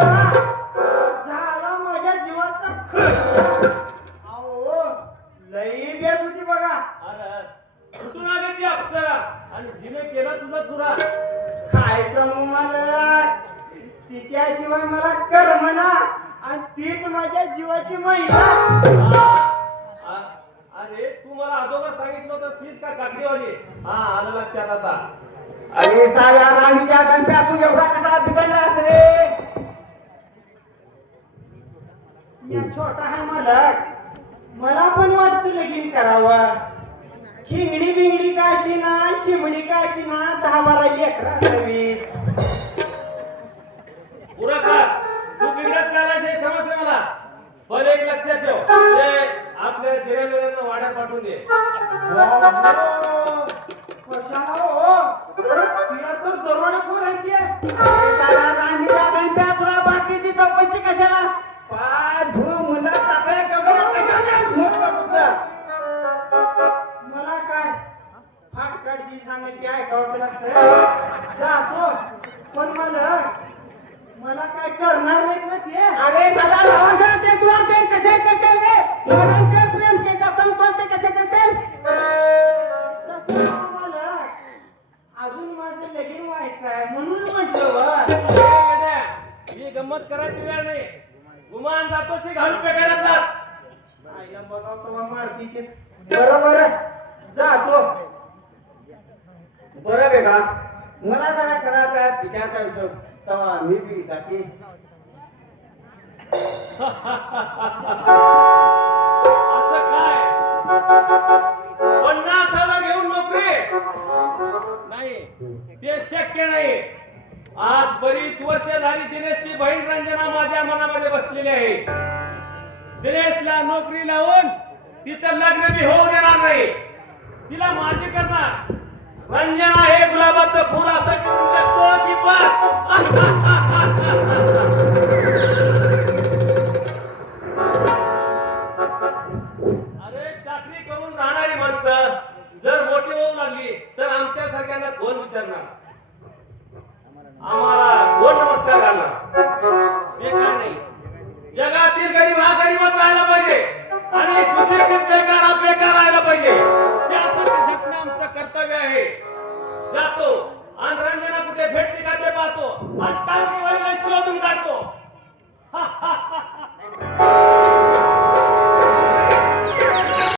झाला माझ्या जीवाचा खर्च. अहो लई बेस होती बघा. अरे कुठून आली ती अप्सरा आणि जिने केला तुझा चुरा? काय सांगू मला, तिच्याशिवाय मला करमना आणि तीच माझ्या जीवाची महिला. अरे तू मला अगोदर सांगितलं होतं तीच का काकडीवाली? हा आलं लक्षात आता. अरे साऱ्या राणीच्या गणप्या तू एवढा कसा बिघडलास रे? मी छोटा आहे मालक, मला पण वाटतं लगीन करावं. हिंगडी बिंगडी काशी ना, शिमडी काशी ना, 10-12 लेकरं असावीत. पुरा का तू बिघडत चालायचे समजलं मला. पण एक लक्षात ठेव, ते आपल्या जिऱ्याला वाड्यात पाठवून दे. कशाला हो? तिला तर दरोडेखोर आहे ती. त्याला राणीला गणप्या तुला बाकीची चौकशी कशाला? पाय धुवून मुलं टाकले मला काय फाटकाडची सांगितली ऐकावं लागतं. जातो पण मला काय करणार नाहीत ना ते. अरे सदा ते तुला ते कसे करते रे? प्रेम के कसम ते कसे करते? अजून माझं लगीन व्हायचं आहे म्हणून म्हटलं. ही गंमत करायची वेळ नाही. गुमान जातो ती घालून पेटायला जात. आईला बघाव तेव्हा मारतीच. बरोबर जातो. बरं बेगा मला जरा करा पिठाचा हिशोब तेव्हा मी बी जाते. असं काय 50,000 घेऊन नोकरी नाही, ते शक्य नाही. आज बरीच वर्ष झाली दिनेशची बहीण रंजना माझ्या मनामध्ये बसलेली आहे. दिनेशला नोकरी लावून तिचं लग्न मी होऊ देणार नाही. तिला माझी करणार. रंजना हे गुलाबाचं फुल असं करून टाकतो की बस.